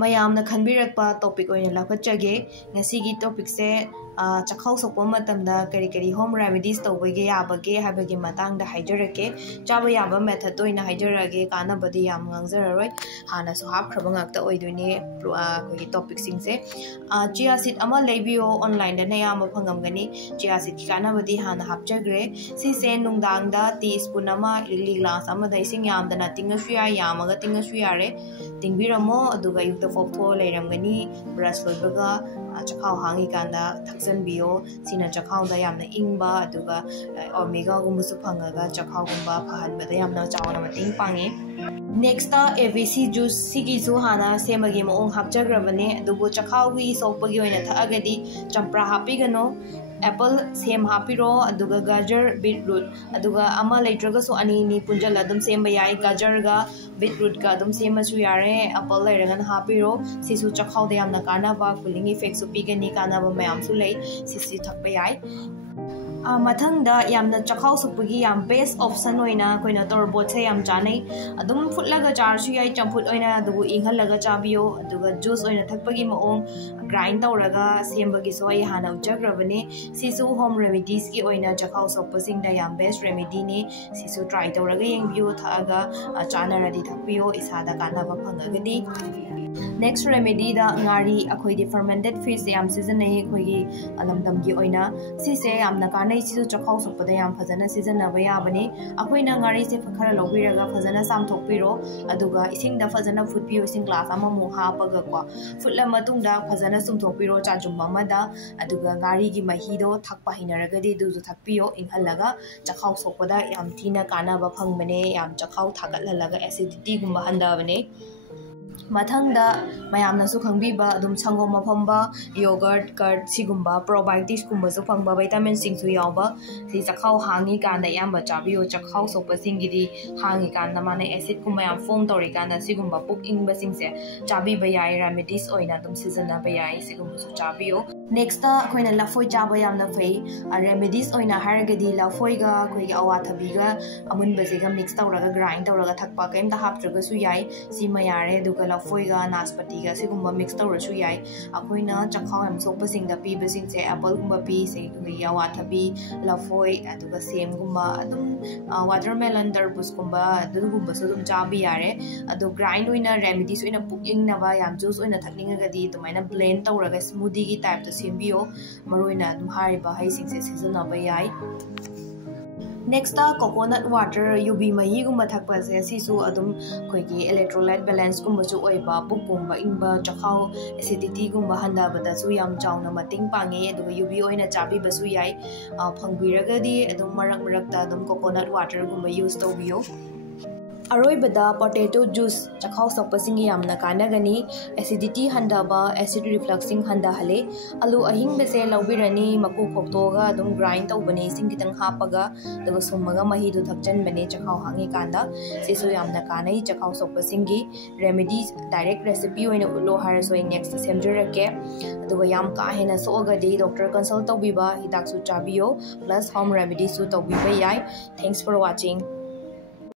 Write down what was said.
mayamna khanbirakpa topic oina lakachage ngasigi topic se chakhau sokpa matamda kari home remedies tawbage yabage habage matang da haijarake chaba yaba method oina haijarage kana badi yam ngangjararoi hana so hap khraba ngakta oidoine kogi topic sing se chia seed ama leibio online da na yam phangamgani chia seed kana badi hana hapjagre si se nungdang da teaspoon ama ili glass ama da ising yam da na tinga suya yamaga tinga suyare tingbiramo aduga yukta foptho leiramgani brush loibaga chakhao hangi kanda thaksan bio sina chakhao da yamna ingba aduga omega gumbu su phangaga chakhao gumba phahan bada yamna chawana mating pangi next ta avc juice sigi su hana semagi moong hapjagrabane adugo chakhao gi sokpagi oina thagadi champra hapigano apple sem hapiro aduga gajar beetroot aduga ama leitraga so ani ni punjal adum semba yai gajar ga beetroot ga adum sema su yare apple leiragan hapiro sisu chakhau de yamna kana ba cooling effect su pigani kana ba mayam su lei sisi thakpa yai mathang da yamna chakhau supagi yam best option oina koina torbot se yam chanai adum futlaga jar su yai champut oina adugu inghalaga chabiyo aduga juice oina thakpagi maong grind tawraga sembagi so ai hana ujagrabane sisu home remedies ki oina chakhau sopasing da yam best remedy ne sisu try tawraga yengbiyo thaga chanaradi thakbiyo isada kana ba phangagadi next remedy da ngari akhoi di fermented fish yam season nei khoi gi alamdam gi oina si se yamna kanai sisu chakhau sokpada yam phajana season na baya bane akhoi na ngari se khara lobiraga phajana sam thokpiro aduga ising da phajana futpiyo ising glass ama mu ha paga kwa futla matung da phajana sum thokpiro chajum mama da aduga ngari gi mahi do thakpa hinaraga di du thakpiyo inghalaga chakhau sokpada yam thina kana ba phangbane yam chakhau thagatlalaga acidity gumba handa bane mathangda mayamna su khangbiba adum sangom mafamba yogurt curd sigumba probiotics gumba su phangba vitamin sing su yawba si chakhau hangi kanda yamba chabiyo chakhau sokpa singidi hangi kanda mane acid gumba yam form tori kanda sigumba puk ingba singse chabiba yai remedies oina adum season na bayai sigumba su chabiyo next ta koina lafoi chaba yamna fei remedies oina haragadi lafoi ga koi awathabi ga amun baziga mix tawraga grind tawraga thakpa kaim da haptraga su yai si mayare duga lafoi ga naspati ga sigumba mix tawra su yai akoina chakhau am sokpa sing da pi basing se apple gumba pi se awathabi lafoi aduga sem gumba adum watermelon tarbush gumba adugumba su dum chabi yare adu grind oina remedies oina puk ingna ba yam juice oina thakninga gadi tumaina blend tawraga smoothie gi type Semjaba maroina dum hariba hai sing se season na yai next coconut water yubi mahi gumba thakpa se sisu adum khoigi electrolyte balance gumba chu oiba bukkumba ingba chakhau acidity gumba handa bada su yam chauna mating pange adu yubi oina chabi basu yai phangbiraga di adum marak ta adum coconut water gumba use tobiyo aroibada potato juice chakhau sokpasing yamna kanagani acidity handaba acid refluxing handa hale alu ahing bese lawbirani maku khoktoga adum grind tawbane sing kitang hapaga daga summaga mahi du thakchan bane chakhau hangi kanda sisu yamna kanai chakhau sokpasingi remedies direct recipe oina ulo harasoi next semjurake aduga yam ka hena soga di doctor consult tawbiba hidak su chabiyo plus home remedies su tawbiba yai thanks for watching